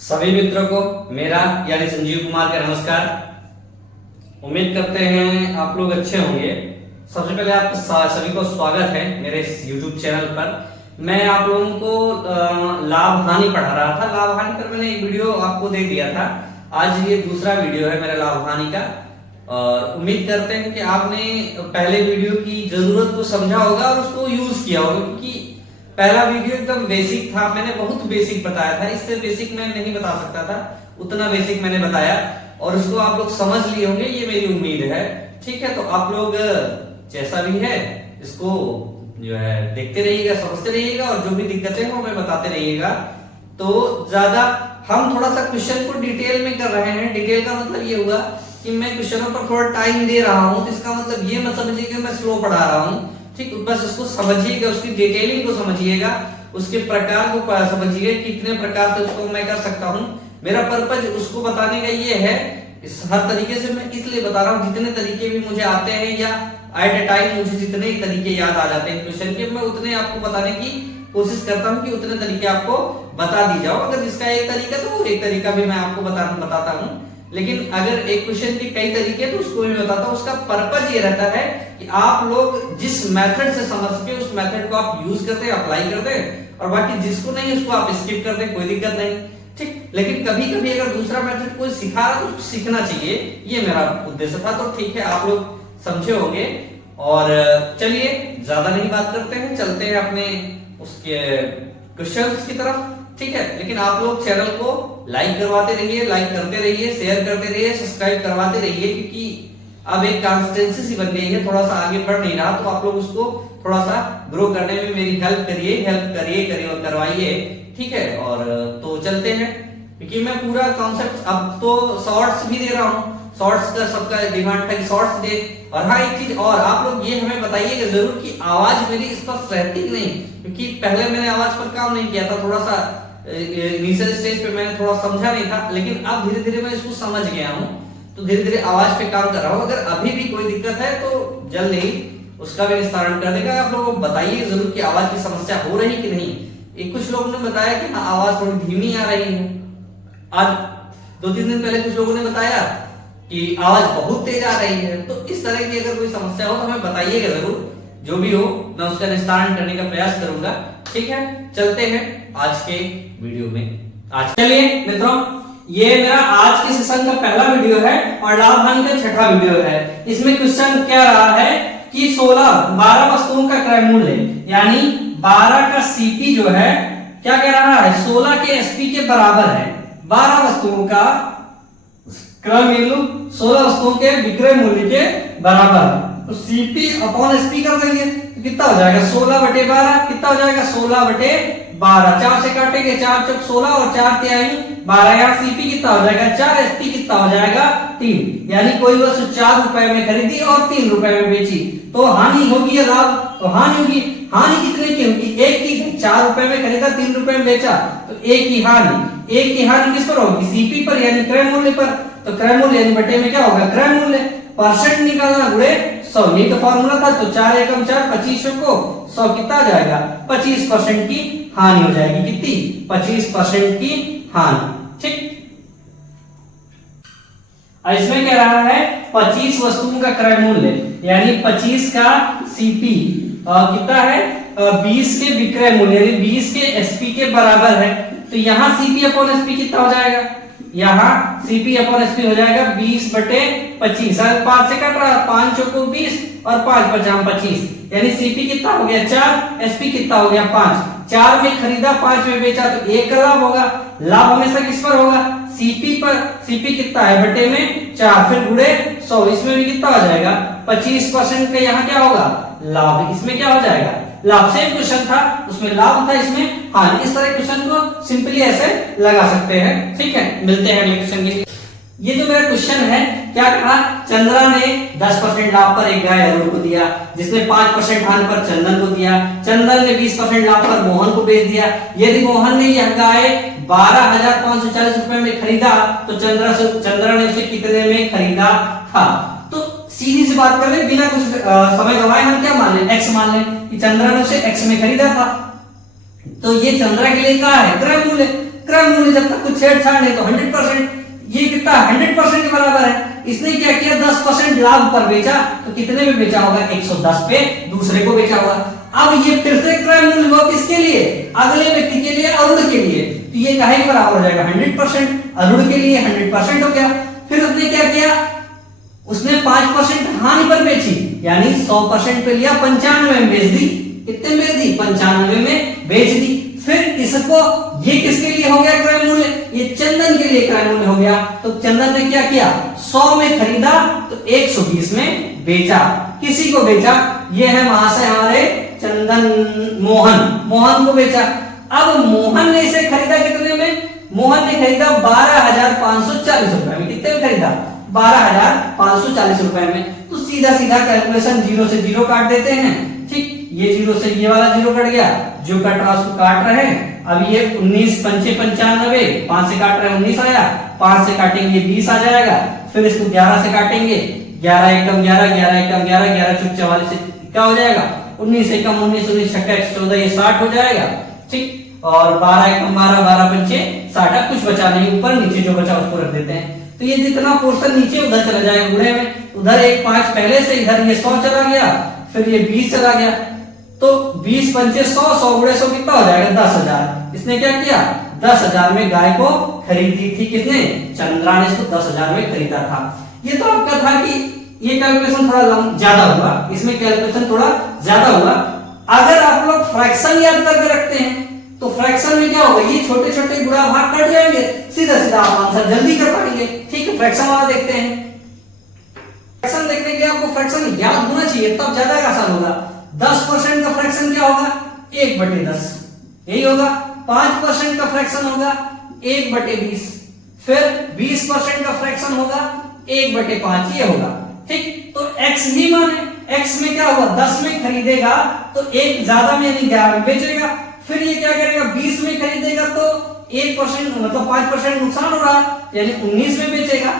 सभी मित्रों को मेरा यानी संजीव कुमार का नमस्कार। उम्मीद करते हैं आप लोग अच्छे होंगे। सबसे पहले आप सभी को स्वागत है मेरे इस YouTube चैनल पर। मैं आप लोगों को लाभ हानि पढ़ा रहा था। लाभ हानि पर मैंने एक वीडियो आपको दे दिया था। आज ये दूसरा वीडियो है मेरा लाभ हानि का। और उम्मीद करते हैं कि आपने पहले वीडियो की जरूरत को समझा होगा और उसको यूज किया होगा, क्योंकि पहला वीडियो एकदम बेसिक था। मैंने बहुत बेसिक बताया था, इससे बेसिक मैं नहीं बता सकता था, उतना बेसिक मैंने बताया और उसको आप लोग समझ लिए होंगे, ये मेरी उम्मीद है। ठीक है, तो आप लोग जैसा भी है इसको जो है देखते रहिएगा, समझते रहिएगा और जो भी दिक्कतें हो हमें बताते रहिएगा। तो ज्यादा हम थोड़ा सा क्वेश्चन को डिटेल में कर रहे हैं। डिटेल का मतलब ये हुआ कि मैं क्वेश्चनों पर थोड़ा टाइम दे रहा हूं, तो इसका मतलब ये मत समझिए कि मैं स्लो पढ़ा रहा हूं। ठीक, बस इसको समझिएगा, उसकी डिटेलिंग को समझिएगा, उसके प्रकार को समझिएगा, कितने प्रकार से उसको मैं कर सकता हूं। मेरा पर्पज उसको बताने का ये है, इस हर तरीके से मैं इसलिए बता रहा हूं, जितने तरीके भी मुझे आते हैं या एट ए टाइम मुझे जितने तरीके याद आ जाते हैं क्वेश्चन के, मैं उतने आपको बताने की कोशिश करता हूं कि उतने तरीके आपको बता दी जाओ। अगर जिसका एक तरीका तो वो एक तरीका भी मैं आपको बताता हूं, लेकिन अगर एक क्वेश्चन के कई तरीके तो उसको भी बताता हूं। उसका पर्पज ये रहता है कि आप लोग जिस मेथड से समझ सके उस मेथड को आप यूज करते हैं, अप्लाई करते हैं, और बाकी जिसको नहीं उसको आप स्किप करते हैं, कोई दिक्कत नहीं। ठीक, लेकिन कभी कभी अगर दूसरा मेथड कोई सिखा रहा तो सीखना चाहिए, ये मेरा उद्देश्य था। तो ठीक है, आप लोग समझे होंगे। और चलिए ज्यादा नहीं बात करते हैं, चलते हैं अपने उसके क्वेश्चंस की तरफ। ठीक है, लेकिन आप लोग चैनल को लाइक करवाते रहिए, लाइक करते रहिए, शेयर करते रहिए, सब्सक्राइब करवाते रहिए, क्योंकि अब एक कंसिस्टेंसी सी बन गई है, थोड़ा सा आगे बढ़ नहीं रहा, तो आप लोग उसको थोड़ा सा ग्रो करने में मेरी हेल्प करिए और करवाइए। ठीक है, और तो चलते हैं, क्योंकि मैं पूरा कॉन्सेप्ट अब तो शॉर्ट्स भी दे रहा हूँ। शॉर्ट्स का सबका डिमांड था कि शॉर्ट्स दे। और हाँ, एक चीज और, आप लोग ये हमें बताइएगा जरूर कि आवाज मेरी स्पष्ट रहती कि नहीं, क्योंकि पहले मैंने आवाज पर काम नहीं किया था, थोड़ा सा इनिशियल स्टेज पे मैंने थोड़ा समझा नहीं था, लेकिन अब धीरे धीरे मैं इसको समझ गया हूँ, तो धीरे धीरे आवाज पे काम कर रहा हूँ। अगर अभी भी कोई दिक्कत है तो जल्द ही उसका भी निस्तारण कर देगा। आप लोग बताइए जरूर कि आवाज की समस्या हो रही कि नहीं। एक कुछ लोगों ने बताया कि हाँ आवाज थोड़ी धीमी आ रही है। आज 2-3 दिन पहले कुछ लोगों ने बताया कि आवाज बहुत तेज आ रही है। तो इस तरह की अगर कोई समस्या हो तो हमें बताइएगा जरूर, जो भी हो मैं उसका निस्तारण करने का प्रयास करूंगा। ठीक है, चलते हैं आज के वीडियो में। आज चलिए मित्रों, ये मेरा आज के सेशन का पहला वीडियो है और लाभ हानि का छठा वीडियो है। इसमें क्वेश्चन क्या रहा है कि 12 वस्तुओं का क्रय मूल्य, यानी 12 का सीपी जो है क्या कह रहा है, 16 के एसपी के बराबर है। 12 वस्तुओं का क्रय मूल्य 16 वस्तुओं के विक्रय मूल्य के बराबर है। तो सीपी अपॉन एसपी कर देंगे तो कितना हो जाएगा, 16/12। कितना हो जाएगा, 16/12। 4 से काटेंगे, 4 चौक 16 और 4 तिहाई 12। यहाँ सीपी कितना हो जाएगा 4, एसपी कितना हो जाएगा 3। यानी कोई वस्तु 4 रुपए में खरीदी और 3 रुपए में बेची, तो हानि होगी या लाभ, तो हानि होगी। हानि कितने की होगी, एक की। 4 रुपए में खरीदा, 3 रुपए में बेचा, तो एक की हानि। एक की हानि किस पर होगी, सीपी पर, यानी क्रय मूल्य पर। तो क्रय मूल्य यानी बटे में क्या होगा, क्रय मूल्य। परसेंट निकालना गुणे 100, ये तो फॉर्मूला था। तो 4 एकम 4, 25 को 100 कितना आ जाएगा, 25% की हानि हो जाएगी। कितनी, 25% की हानि। ठीक, इसमें क्या रहा है, 25 वस्तुओं का क्रय मूल्य, यानी 25 का सीपी कितना है, 20 के विक्रय मूल्य, यानी 20 के एसपी के बराबर है। तो यहाँ सीपी अपॉन एसपी कितना हो जाएगा, यहाँ सीपी अपॉन एसपी हो जाएगा 20/25। 5 से कट रहा, 5 चौको 20 और 5 5 25, यानी सीपी कितना हो गया 4, एसपी कितना हो गया 5। 4 में खरीदा, 5 में बेचा, तो 1 का लाभ होगा। लाभ हमेशा किस पर होगा, सीपी पर। सीपी कितना है, बटे में 4, फिर गुणे 100। इसमें भी कितना हो जाएगा, 25% का यहाँ क्या होगा, लाभ। इसमें क्या हो जाएगा, लाभ। सेम क्वेश्चन था, उसमें लाभ था, इसमें हानि। इस तरह क्वेश्चन को सिंपली ऐसे लगा सकते हैं। ठीक है, मिलते हैं अगले क्वेश्चन के लिए। ये जो मेरा क्वेश्चन है, क्या कहा, चंद्रा ने 10% लाभ पर एक गाय अरुण को दिया, जिसने 5% हानि पर चंदन को दिया। चंदन ने 20% लाभ पर मोहन को बेच दिया। यदि मोहन ने यह गाय 12,540 रुपए में खरीदा, तो चंद्रा ने उसे कितने में खरीदा था। तो सीधी सी बात कर ले, बिना कुछ समय गवाए हम क्या मान लें, एक्स मान लें कि चंद्रा ने उसे एक्स में खरीदा था। तो ये चंद्रा के लिए क्या है, क्रय मूल्य। क्रय मूल्य जब तक कुछ छेड़छाड़ नहीं तो 100%, ये कितना 100% के बराबर है। इसने क्या किया 10% लाभ पर बेचा, तो कितने में बेचा होगा 110 पे दूसरे को बेचा होगा। अब ये फिर से क्रय मूल्य हुआ किसके लिए, अगले व्यक्ति के लिए, अरुण के लिए, तो ये काहे के बराबर हो जाएगा 100%, अरुण के लिए 100% हो गया। फिर उसने क्या किया, उसने 5% हानि पर बेची, यानी 100% पे लिया 95 में बेच दी, कितने में बेच दी 95 में बेच दी। फिर इसको ये किसके लिए हो गया क्रय मूल्य, ये चंदन के लिए क्रय मूल्य हो गया। तो चंदन ने क्या किया 100 में खरीदा तो 120 में बेचा, किसी को बेचा, ये है महाशय हमारे चंदन, मोहन को बेचा। अब मोहन ने इसे खरीदा कितने में, मोहन ने खरीदा 12,540 रुपए में, कितने में खरीदा 12,540 रुपए में। तो सीधा सीधा कैलकुलेशन 0 से 0 काट देते हैं, ठीक, ये 0 से ये वाला 0 कट गया, जो कट रहा उसको काट रहे हैं। अब ये 19 पंचे 95, 5 से काट रहे हैं 19 आया, 5 से काटेंगे 20 आ जाएगा, फिर इसको 11 से काटेंगे, 11 एकम 11, 11 एकम 11, 11 चुक 44 से क्या हो जाएगा 19 एकम 19, 19 छक्का 114, ये 60 हो जाएगा, ठीक। और 12 एकम 12, 12 पंचे 60, कुछ बचा नहीं, ऊपर नीचे जो बचा उसको रख देते हैं। तो ये जितना पोर्शन नीचे उधर चला जाएगा गुणे में, उधर एक 5 पहले से, इधर ये 100 चला गया, फिर ये 20 चला गया, तो 20 पंचे 100, 100 गुणे 100 कितना हो जाएगा 10,000। इसने क्या किया 10,000 में गाय को खरीदी थी, किसने, चंद्रा ने इसको 10,000 में खरीदा था। ये तो आपका था कि ये कैलकुलेशन थोड़ा ज्यादा हुआ, इसमें कैलकुलेशन थोड़ा ज्यादा हुआ। अगर आप लोग फ्रैक्शन याद करके रखते हैं तो फ्रैक्शन में क्या होगा, ये छोटे छोटे गुणा भाग कट जाएंगे, सीधा सीधा आप आंसर जल्दी कर पाएंगे, ठीक है। फ्रैक्शन वाला देखते हैं, फ्रैक्शन देखने के लिए आपको फ्रैक्शन याद होना चाहिए, तब ज्यादा आसान होगा। 10% का फ्रैक्शन क्या होगा 1/10, यही होगा। 5% का फ्रैक्शन होगा 1/20, फिर 20% का फ्रैक्शन होगा 1/5, ये होगा, ठीक। तो x ही माने, x में क्या होगा 10 में खरीदेगा तो 1 ज्यादा में यानी 11 में बेचेगा, फिर ये क्या करेगा 20 में खरीदेगा तो 1% मतलब 5% नुकसान हो रहा, यानी 19 में बेचेगा।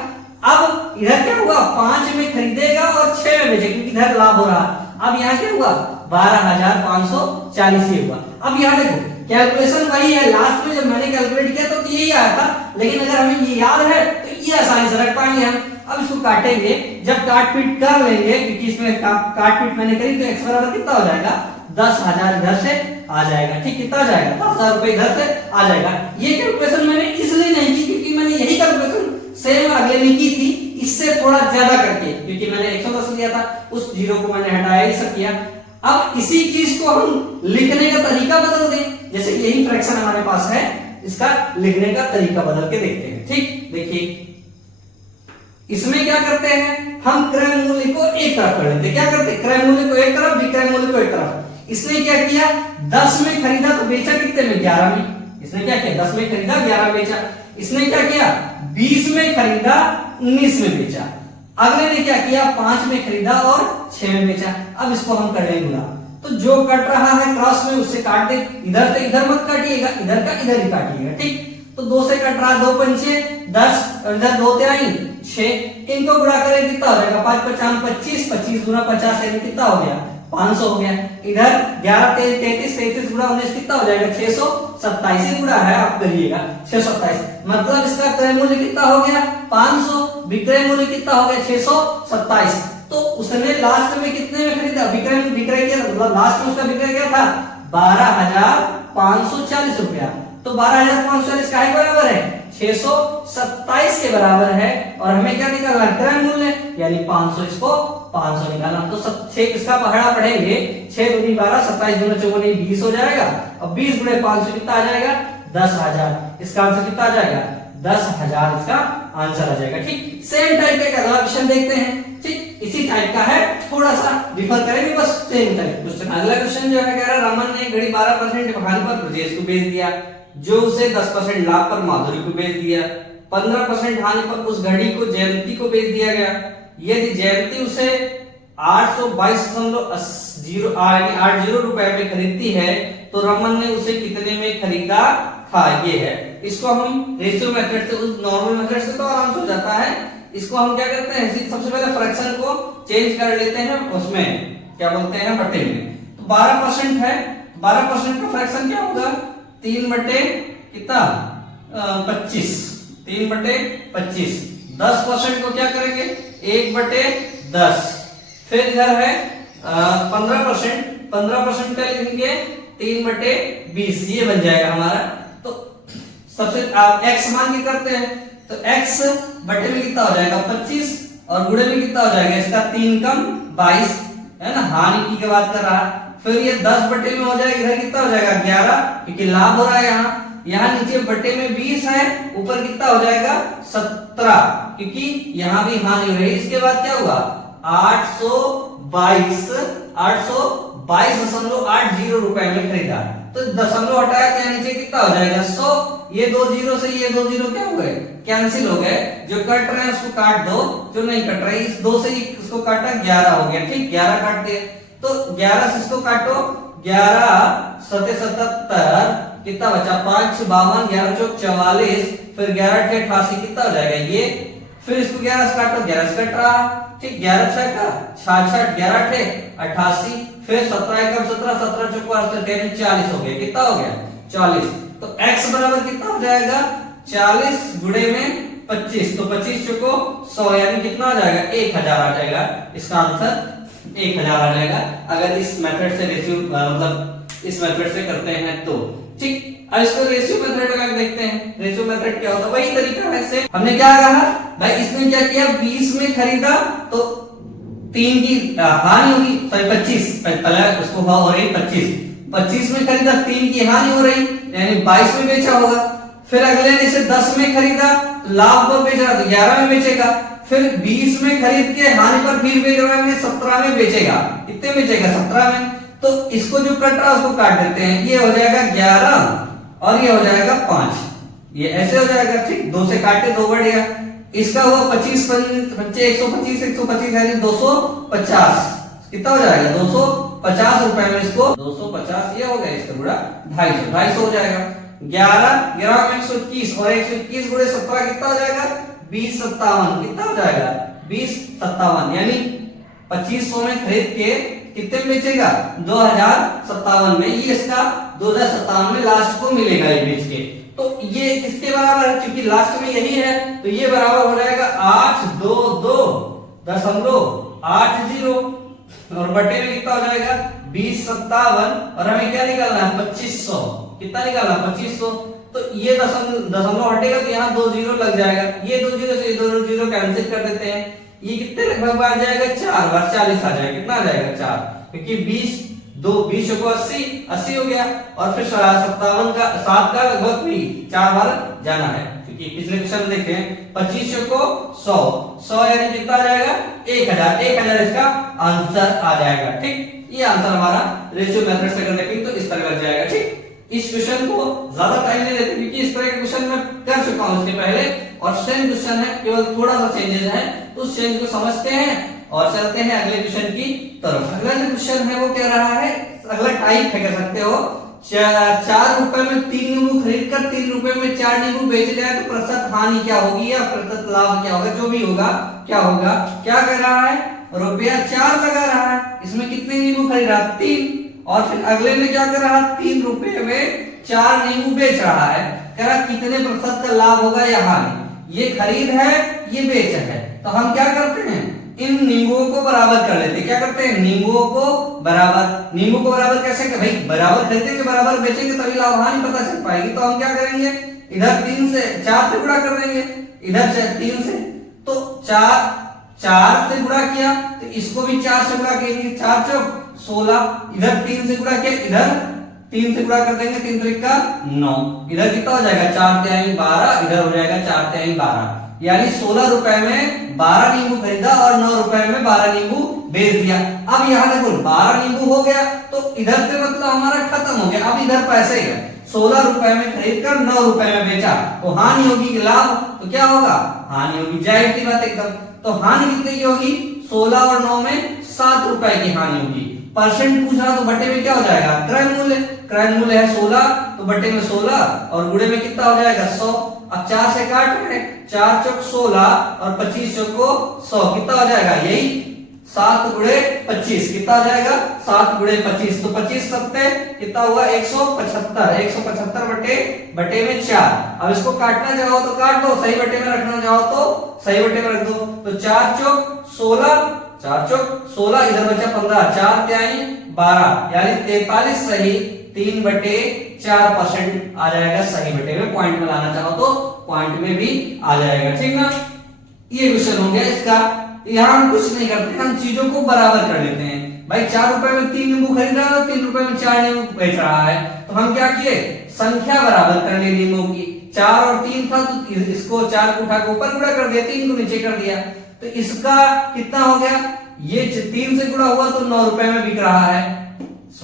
अब इधर क्या होगा 5 में खरीदेगा और 6 में बेचेगा, क्योंकि इधर लाभ हो रहा। अब यहाँ क्या हुआ 12,540 हुआ। अब यहाँ देखो कैलकुलेशन वही है, लास्ट में जब मैंने कैलकुलेट किया तो यही आया था, लेकिन अगर हमें ये याद है तो ये आसानी से रख पाएंगे हम। अब इसको काटेंगे, जब काट पीट कर लेंगे, क्योंकि इसमें काट पीट मैंने करी, तो x बराबर कितना हो जाएगा 10,000 इधर से आ जाएगा, ठीक, कितना आ जाएगा 10,000 रुपए इधर से आ जाएगा। ये कैलकुलेशन मैंने इसलिए नहीं की क्योंकि मैंने यही कैलकुलेशन सेम अगले में की थी, इससे थोड़ा ज्यादा करके, क्योंकि मैंने 110 लिया था, उस 0 को मैंने हटाया, ये सब किया। अब इसी चीज को हम लिखने का तरीका बदल दें, जैसे कि यही फ्रैक्शन हमारे पास है, इसका लिखने का तरीका बदल के देखते हैं, ठीक। देखिए इसमें क्या करते हैं हम क्रय मूल्य को एक तरफ कर लेते हैं, क्या करते हैं क्रय मूल्य को एक तरफ, विक्रय मूल्य को एक तरफ। इसने क्या किया 10 में खरीदा तो बेचा कितने में 11 में, इसने क्या किया 10 में खरीदा 11 में बेचा। इसने क्या किया 20 में खरीदा 19 में बेचा। अगले ने क्या किया 5 में खरीदा और 6 में बेचा। अब इसको हम कर लेंगे गुणा, तो जो कट रहा है क्रॉस में उससे काट दे, इधर से इधर मत काटिएगा, इधर का इधर ही काटिएगा, ठीक। तो 2 से कट रहा, 2 पंचे 10 और इधर 2 त्याई 6, इनको गुणा करें कितना हो जाएगा 5 5 25, 25 गुना 50 यानी कितना हो गया 500 हो गया। इधर 11 33 33 गुना 19 कितना हो जाएगा 627 गुणा है, आप करिएगा 627, मतलब इसका क्रय मूल्य कितना हो गया 500, विक्रय मूल्य कितना हो गया 627। तो उसने लास्ट में कितने में खरीदा, विक्रय क्या मतलब लास्ट में उसका विक्रय क्या था 12,540 रुपया। तो 12,540 काहे बराबर है 627 के बराबर है, और हमें क्या निकालना है क्रय मूल्य, यानी 500, इसको 500 निकालना। तो इसका पहाड़ा पढ़ेंगे 6 दूनी 12, 27 दूनी 54, 20 हो जाएगा, और 20 गुणे 500 कितना आ जाएगा 10,000। इसका आंसर कितना आ जाएगा 10,000 इसका आंसर आ जाएगा, ठीक। सेम टाइप का अगला क्वेश्चन देखते हैं, ठीक, इसी टाइप का है, थोड़ा सा डिफर करेंगे बस सेम टाइप क्वेश्चन। अगला क्वेश्चन जो है कह रहा रमन ने घड़ी 12% हानि पर ब्रजेश को बेच दिया, जो उसे 10% लाभ पर माधुरी को बेच दिया। 15% हानि पर उस घड़ी को जयंती को बेच दिया गया। यदि जयंती उसे 822.80 रुपए में खरीदती है तो रमन ने उसे कितने में खरीदा था, ये है। इसको हम रेशियो मेथड से, उस नॉर्मल मेथड से तो आराम से हो जाता है, इसको हम क्या करते हैं सबसे पहले फ्रैक्शन को चेंज कर लेते हैं, उसमें क्या बोलते हैं बटे में। तो 12% है, 12% का फ्रैक्शन क्या होगा 3 बटे कितना 25, 3/25। 10% को क्या करेंगे 1/10। फिर इधर है 15%, 15% का लिखेंगे 3/20, ये बन जाएगा हमारा। तो सबसे आप x मान के करते हैं तो x बटे में कितना हो जाएगा 25 और गुणे में कितना हो जाएगा इसका 3 कम 22, है ना, हानि की बात कर रहा। फिर ये 10 बटे में हो जाएगा, इधर कितना हो जाएगा 11, क्योंकि लाभ हो रहा है यहाँ नीचे बटे में 20 है, ऊपर कितना हो जाएगा 17, क्योंकि यहाँ भी हानि हो रही है। इसके बाद क्या हुआ 822.80 रुपए में खरीदा, तो दशमलव हटाया तो नीचे कितना हो जाएगा 100। ये 2 जीरो से ये 2 जीरो क्या हो गए कैंसिल हो गए, जो कट रहे हैं उसको काट दो, जो नहीं कट रहे इस 2 से इसको काटा 11 हो गया, ठीक 11 काट दिए। तो 11 से इसको काटो, 11 7 77 कितना बचा 5 52, 11 चौक 44, फिर 11 8 88 कितना हो जाएगा ये। फिर इसको 11 से काटो, 11 से कट रहा, ठीक 11 6 का 66, 11 8 88, फिर 17 1 17, 17 चौक 40 हो गया, कितना हो गया 40। तो x बराबर कितना हो जाएगा 40 गुणे में 25, तो 25 चौको 100, यानी कितना आ जाएगा 1000 आ जाएगा। इसका आंसर 1000 आ जाएगा अगर इस मेथड से रेशियो मतलब इस मेथड से करते हैं तो, ठीक। अब इसको रेशियो मेथड लगा के देखते हैं। रेशियो मेथड क्या होता है, वही तरीका है। से हमने क्या कहा भाई, इसमें क्या किया 20 में खरीदा तो 3 की हानि होगी, सॉरी 25, पहले उसको भाव हो रही 25 में खरीदा 3 की हानि हो रही, यानी 22 में बेचा होगा। फिर अगले ने इसे 10 में खरीदा तो लाभ पर बेच रहा तो 11 में बेचेगा। फिर 20 में खरीद के हानि पर फिर बेच रहा है 17 में बेचेगा, कितने बेचेगा 17 में। तो इसको जो कट रहा है उसको काट देते हैं, ये हो जाएगा 11 और ये हो जाएगा 5, ये ऐसे हो जाएगा, ठीक 2 से काटे 2 बढ़ गया। इसका हुआ 25 बच्चे 125 125 यानी 250, कितना हो जाएगा 250 रुपए में इसको 250, ये हो गया इसका पूरा 250 हो जाएगा। 11 में 121 और 121 गुणे 17 कितना हो जाएगा 2057, कितना हो जाएगा 2057, यानी 2500 में खरीद के कितने में बेचेगा 2057 में, ये इसका 2057 में लास्ट को मिलेगा ये बेच के। तो ये किसके बराबर है, क्योंकि लास्ट में यही है, तो ये बराबर हो जाएगा 822.80 और बटे में कितना हो जाएगा 2057 और हमें क्या निकालना है 2500, कितना निकालना 2500। तो ये दशमलव हटेगा तो यहाँ 2 जीरो लग जाएगा, ये 2 जीरो से 2 जीरो कैंसिल कर देते हैं, ये कितने लगभग आ जाएगा 4 बार 40 आ जाएगा, कितना आ जाएगा 4, क्योंकि 20 को 80 हो गया और फिर 57 का 7 का लगभग भी 4 बार जाना है, क्योंकि पिछले क्वेश्चन में देखे 25 को 100 यानी कितना आ जाएगा 1000 इसका आंसर आ जाएगा, ठीक। ये आंसर हमारा रेशियो मेथड से अगर देखेंगे तो इस तरह लग जाएगा, ठीक। इस क्वेश्चन को ज्यादा टाइम नहीं लेते क्योंकि इस तरह के क्वेश्चन मैं कर चुका हूं इसके पहले और सेम क्वेश्चन है, केवल थोड़ा सा चेंजेस है, तो उस चेंज को समझते हैं और चलते हैं अगले क्वेश्चन की तरफ। अगला जो क्वेश्चन है वो कह रहा है, अगला टाइप है कह सकते हो, 4 रुपए में 3 नींबू खरीद कर 3 रुपए में 4 नींबू बेच जाए तो प्रतिशत हानि क्या होगी या प्रतिशत लाभ क्या होगा, जो भी होगा क्या होगा। क्या कह रहा है रुपया 4 लगा रहा है, इसमें कितने नींबू खरीद रहा 3, और फिर अगले में क्या कर रहा 3 रुपए में 4 नींबू बेच रहा है, कह रहा कितने प्रतिशत का लाभ होगा या हानि। ये खरीद है ये बेच है, तो हम क्या करते हैं इन नींबुओं को बराबर कर लेते हैं। क्या करते हैं नींबुओं को बराबर कैसे भाई, बराबर खरीदेंगे बराबर बेचेंगे तभी लाभ हानि पता चल पाएगी। तो हम क्या करेंगे इधर 3 से 4 से गुणा कर देंगे, इधर 3 से, तो 4 से गुणा किया तो इसको भी 4 से गुणा करेंगे, 4 चौक 16, इधर 3 से गुणा किया, इधर 3 से गुणा कर देंगे, 3 त्रिका 9, इधर कितना हो जाएगा 4 तिहाई 12, इधर हो जाएगा 4 तिहाई 12, यानी 16 रुपए में 12 नींबू खरीदा और 9 रुपए में 12 नींबू बेच दिया। अब यहाँ देखो 12 नींबू हो गया तो इधर से मतलब हमारा खत्म हो गया, अब इधर पैसे है 16 रुपए में खरीद कर 9 रुपए में बेचा तो हानि होगी कि लाभ, तो क्या होगा हानि होगी, जाहिर सी बात एकदम। तो हानि कितने की होगी 16 और 9 में 7 रुपए की हानि होगी। परसेंट पूछ रहा तो बटे में क्या हो जाएगा क्रय मूल्य है 16 तो बटे में 16 और गुणे में कितना हो जाएगा 100। अब 4 से काट रहे 4 चौक 16 और 25 चौक को 100, कितना हो जाएगा यही 7 गुणे 25 कितना आ जाएगा 7 गुणे 25 तो 25 सत्ते कितना हुआ 175 बटे में 4। अब इसको काटना चाहो तो काट दो, सही बटे में रखना चाहो तो सही बटे में रख दो। तो 4 चौक 16 इधर बचा 15, 4 त्याई 12 यानी 43 सही 3/4% आ जाएगा सही बटे में। पॉइंट में लाना चाहो तो पॉइंट में भी आ जाएगा, ठीक ना। ये क्वेश्चन हो गया इसका। यहाँ हम कुछ नहीं करते, हम चीजों को बराबर कर लेते हैं। भाई 4 रुपए में 3 नींबू खरीद रहा है, 3 रुपए में 4 नींबू बेच रहा है, तो हम क्या किए संख्या बराबर कर ली नींबू की। 4 और 3 था तो इसको 4 को उठा के ऊपर गुणा कर दिया, 3 को नीचे कर दिया। तो इसका कितना हो गया, ये 3 से गुणा हुआ तो 9 रुपए में बिक रहा है।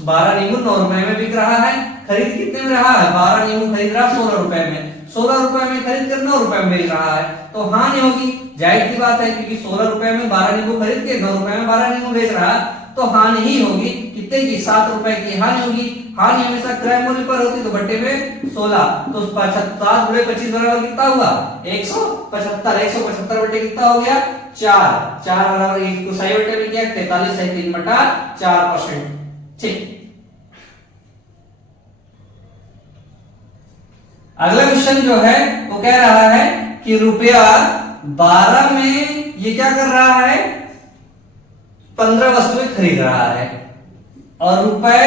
12 नींबू 9 रुपए में बिक रहा है। खरीद कितने में रहा है, 12 नींबू खरीद रहा 16 रुपए में, 16 रुपए में खरीद कर 9 रुपए में बेच रहा है, तो हानि होगी। जाहिर सी बात है क्योंकि 16 रुपए में 12 नींबू खरीद के 9 रुपए में 12 नींबू बेच रहा है, तो हानि ही होगी। कितने की 7 रुपए की हानि होगी। हानि हमेशा क्रय मूल्य पर होती तो बटे में 16, तो 7 गुणे 25 बराबर कितना हुआ 175। 175 बटे कितना हो गया 4 बराबर 1 को सही बटे में किया 43 है 3/4%। ठीक, अगला क्वेश्चन जो है वो कह रहा है कि रुपया 12 में ये क्या कर रहा है 15 वस्तुएं खरीद रहा है, और रुपए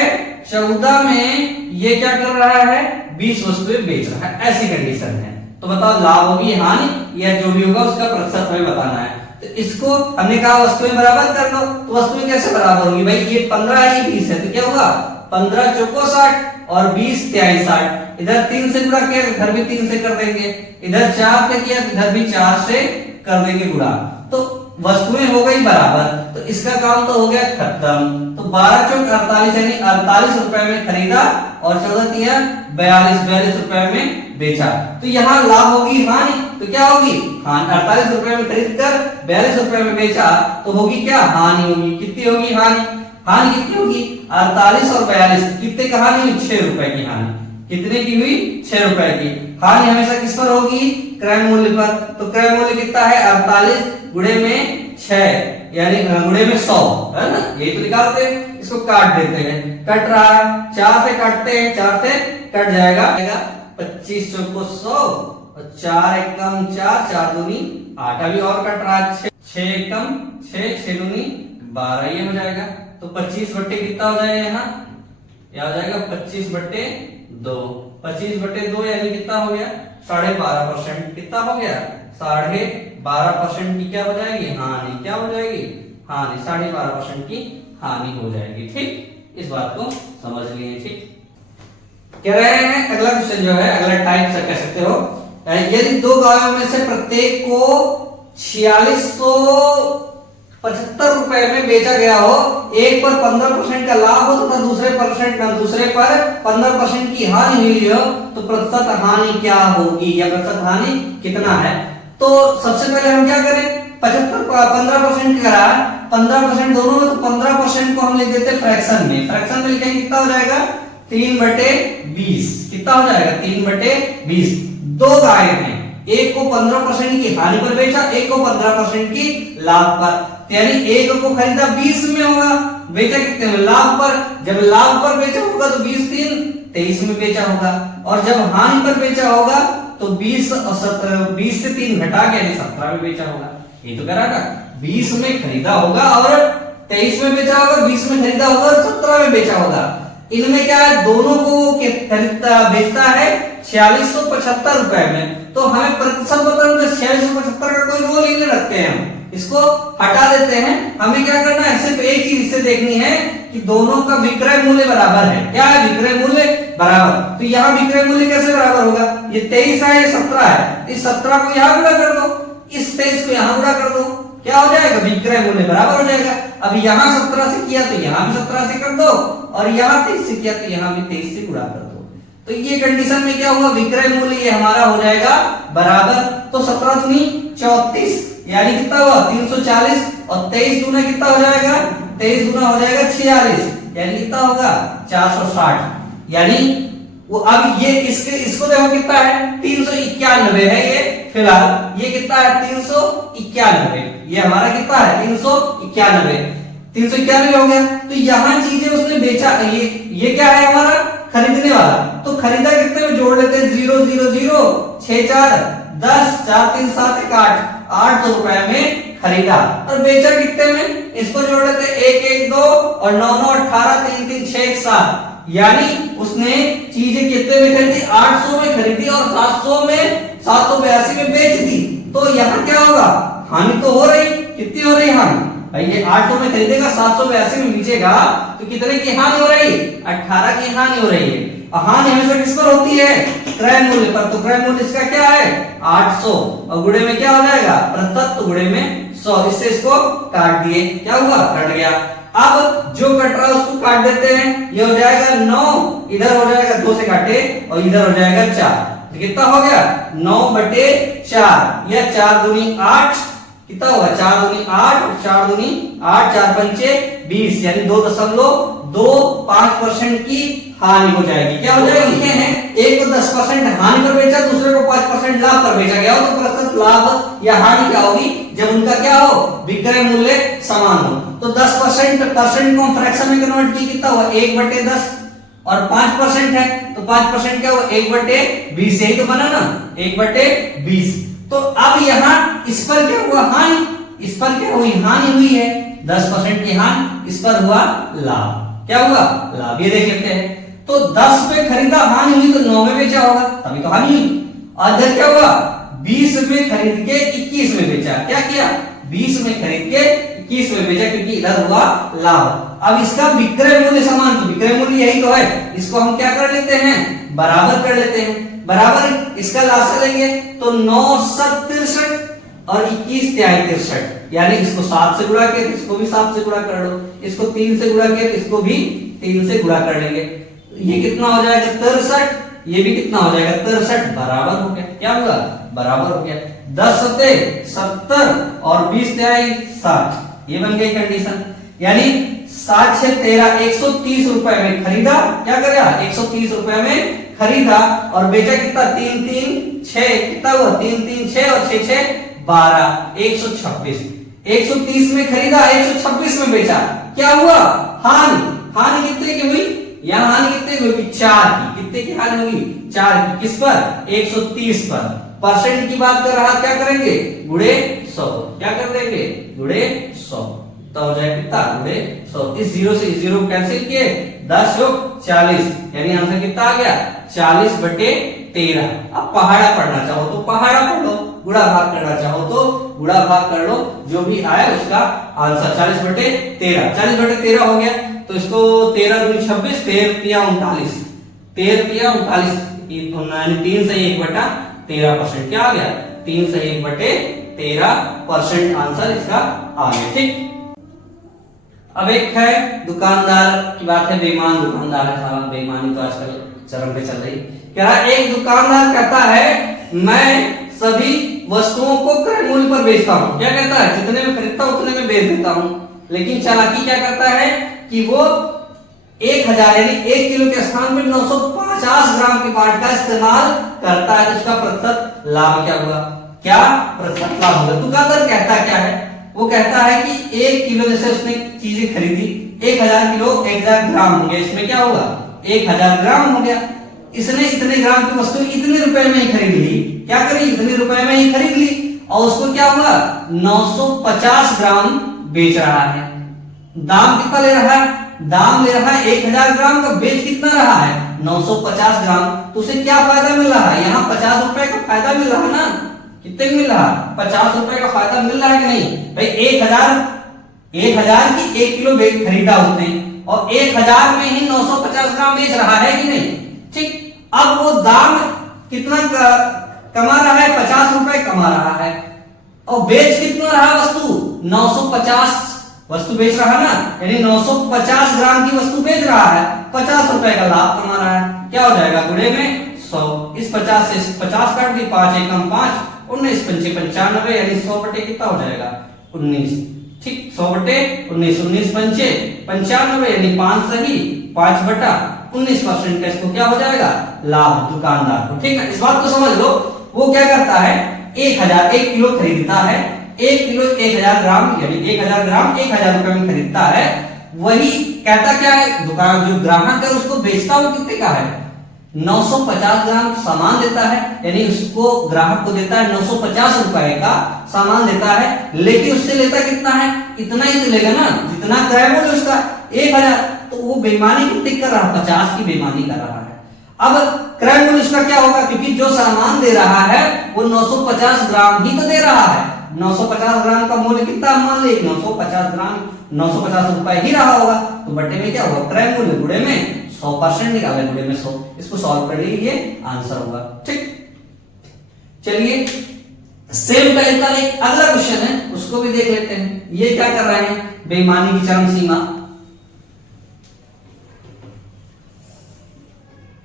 14 में ये क्या कर रहा है 20 वस्तुएं बेच रहा है। ऐसी कंडीशन है, तो बताओ लाभ होगी हानि या जो भी होगा उसका प्रतिशत हमें बताना है। तो इसको हमने कहा वस्तुएं बराबर कर लो, तो वस्तुएं कैसे बराबर होगी भाई, ये 15 है ये 20 है, तो क्या होगा 15 चौको 60 और 20 त्याई 60। इधर 3 से गुणा किया इधर भी 3 से कर देंगे, इधर 4 से किया इधर भी 4 से कर देंगे गुणा, तो वस्तुएं हो गई बराबर। तो इसका काम तो हो गया खत्म। तो 12 चौक 48 यानी 48 रुपए में खरीदा और 14 तिया 42 रुपए में बेचा। तो यहाँ लाभ होगी हानि, तो क्या होगी हानि। 48 रुपए में खरीद कर 42 रुपए में बेचा तो होगी क्या हानि होगी। कितनी होगी हानि, हानि कितनी होगी 48 और 42 कितने का हानि हुई 6 रुपए की हानि। कितने की हुई 6 रुपए की। हानि हमेशा किस पर होगी क्रय मूल्य पर। तो क्रय मूल्य कितना है 48 गुणे में 6 यानी गुणे में 100 है ना, यही तो निकालते हैं। इसको काट देते हैं, कट रहा है 4 से काटते हैं, 4 से कट जाएगा 25 चौको 100 और 4 एकम 4 4 दूनी 8 अभी और कट रहा है 6 एकम 6 6 दूनी 12 ये हो जाएगा। तो 25 बट्टे कितना हो जाएगा यहाँ हो जाएगा 25 बट्टे 2। 25 बट्टे 2 यानी कितना हो गया 12.5%। कितना हो गया 12.5% की क्या हो जाएगी हानि। क्या हो जाएगी हानि, 12.5% की हानि हो जाएगी। ठीक, इस बात को समझ लिए। ठीक, कह रहे हैं अगला क्वेश्चन जो है अगला टाइप से कह सकते हो, यदि 2 गायों में से प्रत्येक को 4675 रुपए में बेचा गया हो, एक पर 15% का लाभ हो तथा दूसरे पर 15% की हानि हुई हो, तो प्रतिशत हानि क्या होगी या प्रतिशत हानि कितना है। तो सबसे पहले हम क्या करें 15% करा 15% दोनों में, तो 15% को हम लिख देते फ्रैक्शन में। फ्रैक्शन में लिखेंगे कितना हो जाएगा 3/20। कितना हो जाएगा 3/20। 2 गाय हैं, एक को 15% की हानि पर बेचा, एक को 15% की लाभ पर, यानी एक को खरीदा 20 में होगा, बेचा कितने में लाभ पर। जब लाभ पर बेचा होगा तो 20 3 23 में बेचा होगा, और जब हानि पर बेचा होगा तो 20 से 3 घटा के यानी 17 में बेचा होगा। ये तो करा ना 20 में खरीदा होगा और 23 में बेचा होगा, 20 में खरीदा होगा और 17 में बेचा होगा। इनमें क्या है दोनों को खरीदता बेचता है 4675 रुपए में, तो हमें प्रतिशत बताना 4675 का कोई रोल ही नहीं रखते हैं, हम इसको हटा देते हैं। हमें क्या करना है सिर्फ एक चीज इससे देखनी है कि दोनों का विक्रय मूल्य बराबर है। क्या है विक्रय मूल्य बराबर। तो यहाँ विक्रय मूल्य कैसे बराबर होगा, ये 23 है ये 17 है, इस 17 को यहाँ गुणा कर दो, इस 23 को यहाँ गुणा कर दो, क्या हो जाएगा विक्रय मूल्य बराबर हो जाएगा। अब यहाँ 17 से किया तो यहाँ भी 17 से कर दो, और यहाँ 23 से किया तो यहाँ भी 23 से गुणा कर दो। तो ये कंडीशन में क्या हुआ विक्रय मूल्य ये हमारा हो जाएगा बराबर। तो 17 दूनी 34 यानी कितना हुआ 340, और 23 दूना कितना हो जाएगा 23 दूना हो जाएगा 46 यानी कितना होगा 460। यानी वो अब ये इसको देखो कितना है 391 है ये फिलहाल, ये कितना है 391, ये हमारा कितना है 391। 391 हो गया। तो यहाँ चीजें उसने बेचा, ये क्या है हमारा खरीदने वाला, तो खरीदा कितने में जोड़ लेते हैं 0 0 0 6 4 10 4 3 7 1 8 800 रुपए में खरीदा और बेचा कितने में, इसको जोड़ लेते हैं 1 1 2 और 9 9 18 3 3 6 1 7, यानी उसने चीजें कितने में खरीदी 800 में खरीदी और 782 में बेच दी। तो यहाँ क्या होगा, हानि तो हो रही, कितनी हो रही हानि भाई, ये 800 में खरीदेगा 782 में बेचेगा तो कितने की हानि हो रही है, 18 की हानि हो रही है। हानि हमेशा किस पर होती है, क्रय मूल्य पर, तो क्रय मूल्य इसका क्या है 800 और गुणे में क्या हो जाएगा प्रतिशत, तो गुणे में 100, इससे इसको काट दिए, क्या हुआ कट गया। अब जो कट रहा है उसको काट देते हैं, ये हो जाएगा 9, इधर हो जाएगा 2 से काटे और इधर हो जाएगा 4, तो कितना हो गया 9/4 या 4 दूनी 8, कितना होगा 4 दूनी 8 और 4 दूनी 8 4 पंचे 20, यानी 2.25% की हानि हो जाएगी। क्या हो जाएगी, ये है एक को 10% हानि पर बेचा, दूसरे को 5% लाभ पर बेचा गया हो, तो प्रतिशत लाभ या हानि क्या होगी जब उनका क्या हो विक्रय मूल्य समान हो। तो 10% को हम फ्रैक्शन में कन्वर्ट किए, कितना हुआ 1/10 और 5% है तो 5% क्या हुआ 1/20, यही तो बना ना 1/20। तो अब यहाँ इस पर क्या हुआ हानि, इस पर क्या हुई हानि हुई है 10% की हानि, इस पर हुआ लाभ, क्या हुआ लाभ, ये देख लेते हैं। तो 10 पे खरीदा हानि हुई तो 9 में बेचा होगा तभी तो हानि हुई, और इधर क्या हुआ 20 में खरीद के 21 में बेचा, क्या किया 20 में खरीद के 21 में बेचा क्योंकि इधर हुआ लाभ। अब इसका विक्रय मूल्य समान, तो विक्रय मूल्य यही तो है, इसको हम क्या कर लेते हैं बराबर कर लेते हैं, बराबर इसका लासा लेंगे तो 9 7 63 और 21 तिहाई 63, यानी इसको 7 से गुणा किया इसको भी 7 से गुणा कर लो, इसको 3 से गुणा किया इसको भी 3 से गुणा कर लेंगे, ये कितना हो जाएगा 63, ये भी कितना हो जाएगा 63, बराबर हो गया, क्या हुआ बराबर हो गया। 10 7 70 और 20 तिहाई 60, ये बन गई कंडीशन, यानी 60 से 13 130 रुपए में खरीदा, क्या करेगा 130 रुपए में खरीदा और बेचा कितना 3 3 6, कितना हुआ 3 3 6 और 6 6 12 126, 130 में खरीदा 126 में बेचा, क्या हुआ हानि, हानि कितने की हुई, यहाँ हानि कितने की हुई 4 की, कितने की हानि हुई 4 की, किस पर 130 पर, परसेंट की बात कर रहा, क्या करेंगे गुणे 100, क्या कर देंगे गुणे 100, तो हो जाए कितना गुणे 100, इस 0 से 0 कैंसिल किए 10 योग 40, यानी आंसर कितना आ गया 40/13। अब पहाड़ा पढ़ना चाहो तो पहाड़ा पढ़ लो, गुणा भाग करना चाहो तो गुणा भाग कर लो, जो भी आए उसका आंसर 40/13, 40/13 हो गया। तो इसको 13 दूनी 26, 13 तिया 39, 13 तिया 39, 3 से 1/13%, क्या आ गया 3 से 1/13% आंसर इसका आ गया, ठीक। अब एक है दुकानदार की बात है, बेईमान दुकानदार है, सारा बेईमानी तो आजकल चरम पे चल रही। कह रहा एक दुकानदार कहता है मैं सभी वस्तुओं को क्रय मूल्य पर बेचता हूँ, क्या कहता है जितने में खरीदता हूँ उतने में बेच देता हूँ, लेकिन चालाकी क्या करता है कि वो 1000 यानी 1 किलो के स्थान पर 950 ग्राम के पाट का इस्तेमाल करता है, तो उसका प्रतिशत लाभ क्या हुआ, क्या प्रतिशत लाभ होगा। दुकानदार कहता क्या है, वो कहता है कि 1 किलो जैसे उसने चीजें खरीदी 1000 किलो 1000 ग्राम हो गया, इसमें क्या होगा 1000 ग्राम हो गया, इसने इतने ग्राम की वस्तु इतने रुपए में ही खरीद ली, क्या करी इतने रुपए में ही खरीद ली, और उसको क्या हुआ 950 ग्राम बेच रहा है। दाम कितना ले रहा है, दाम ले रहा है 1000 ग्राम का, बेच कितना रहा है 950 ग्राम, तो उसे क्या फायदा मिल रहा है, यहाँ 50 रुपए का फायदा मिल रहा है ना, कितने मिल रहा 50 रुपए का फायदा मिल रहा है कि नहीं भाई। 1000 की 1 किलो खरीदा उसने और 1000 में ही 950 ग्राम बेच रहा है कि नहीं, ठीक। अब वो दाम कितना कमा रहा है 50 रुपए कमा रहा है, और बेच कितना रहा वस्तु 950 वस्तु बेच रहा है ना, यानी 950 ग्राम की वस्तु बेच रहा है, 50 रुपए का लाभ कमा रहा है, क्या हो जाएगा गुणे में 100, इस 50 से 50 काट दी 5 एकम 5 19 पंचे 95, यानी 100 बटे कितना हो जाएगा 19, ठीक 100 बटे 19, 19 पंचे 95, यानी 5 सही 5/19% का इसको क्या हो जाएगा लाभ दुकानदार को, ठीक है। इस बात को समझ लो, वो क्या करता है 1000 1 किलो खरीदता है, 1 किलो 1000 ग्राम, यानी 1000 ग्राम 1000 रुपए में खरीदता है, वही कहता क्या है, दुकान जो ग्राहक है उसको बेचता वो कितने का है, 950 ग्राम सामान देता है, यानी उसको ग्राहक को देता है 950 रुपए का सामान देता है, लेकिन उससे लेता कितना है, इतना ही तो लेगा ना जितना क्रय मूल्य उसका 1000, तो वो बेईमानी कितनी कर रहा है, 50 की बेईमानी कर रहा है। अब क्रय मूल्य उसका क्या होगा, क्योंकि जो सामान दे रहा है वो 950 ग्राम ही तो दे रहा है, 950 ग्राम का मूल्य कितना मान ले, 950 ग्राम 950 रुपए ही रहा होगा, तो बटे में क्या होगा, क्रय मूल्य गुणे में 100% निकाले, गुणे में 100, इसको सॉल्व कर लीजिए, आंसर होगा। ठीक, चलिए सेम का एक अगला क्वेश्चन है, उसको भी देख लेते हैं। ये क्या कर रहे हैं, बेईमानी की चरम सीमा।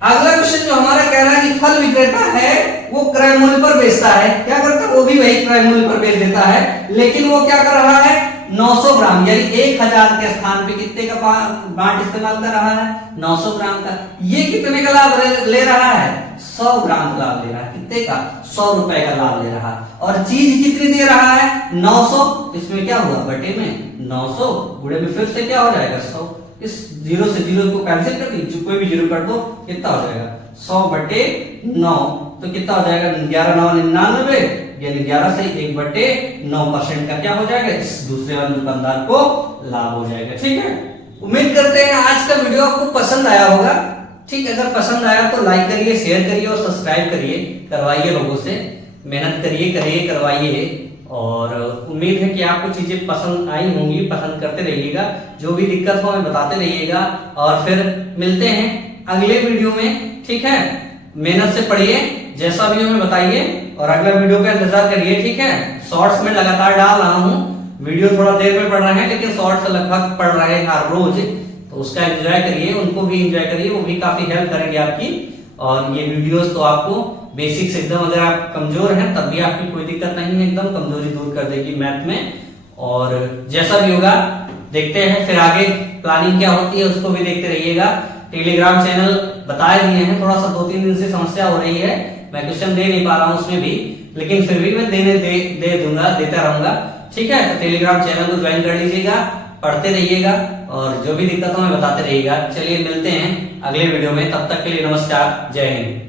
अगला क्वेश्चन जो हमारा कह रहा है कि फल विक्रेता है वो क्रय मूल्य पर बेचता है, क्या करता है, वो भी वही क्रय मूल्य पर बेच देता है, लेकिन वो क्या कर रहा है, 900 ग्राम यानी 1000 के स्थान पे कितने का बांट इस्तेमाल कर रहा है, 900 ग्राम का। ये कितने का लाभ ले रहा है, 100 ग्राम का लाभ ले रहा है, कितने का, 100 रुपए का लाभ ले रहा है, और चीज कितनी दे रहा है, 900, इसमें क्या हुआ, बटे में 900, गुणे में फिर से क्या हो जाएगा, 100, इस 0 से 0 को कैंसिल कर दीजिए, कोई भी 0 कर दो, कितना हो जाएगा, 100 बटे 9, तो कितना हो जाएगा, 11 9 99, यानी 11 से 1 बटे 9% का क्या हो जाएगा, इस दूसरे वाले दुकानदार को लाभ हो जाएगा। ठीक है, उम्मीद करते हैं आज का वीडियो आपको पसंद आया होगा। ठीक, अगर पसंद आया तो लाइक करिए, शेयर करिए और सब्सक्राइब करिए, करवाइए, लोगों से मेहनत करिए, करवाइए, और उम्मीद है कि आपको चीजें पसंद आई होंगी, पसंद करते रहिएगा, जो भी दिक्कत हो हमें बताते रहिएगा, और फिर मिलते हैं अगले वीडियो में। ठीक है, मेहनत से पढ़िए, जैसा भी हमें बताइए, और अगला वीडियो का इंतजार करिए। ठीक है, शॉर्ट्स में लगातार डाल रहा हूँ, वीडियो थोड़ा देर में पढ़ रहे हैं, लेकिन शॉर्ट्स लगभग पढ़ रहे हैं हर रोज, तो उसका एंजॉय करिए, उनको भी एंजॉय करिए, वो भी काफी हेल्प करेंगे आपकी। और ये वीडियोस तो आपको बेसिक्स एकदम, अगर आप कमजोर हैं तब भी आपकी कोई दिक्कत नहीं है, एकदम कमजोरी दूर कर देगी मैथ में। और जैसा भी होगा देखते हैं, फिर आगे प्लानिंग क्या होती है उसको भी देखते रहिएगा। टेलीग्राम चैनल बता दिए हैं, थोड़ा सा 2-3 दिन से समस्या हो रही है, मैं क्वेश्चन दे नहीं पा रहा हूँ उसमें भी, लेकिन फिर भी मैं दे दूंगा, देता रहूंगा। ठीक है, तो टेलीग्राम चैनल को ज्वाइन कर लीजिएगा, पढ़ते रहिएगा, और जो भी दिक्कत हो हमें बताते रहिएगा। चलिए मिलते हैं अगले वीडियो में, तब तक के लिए नमस्कार, जय हिंद।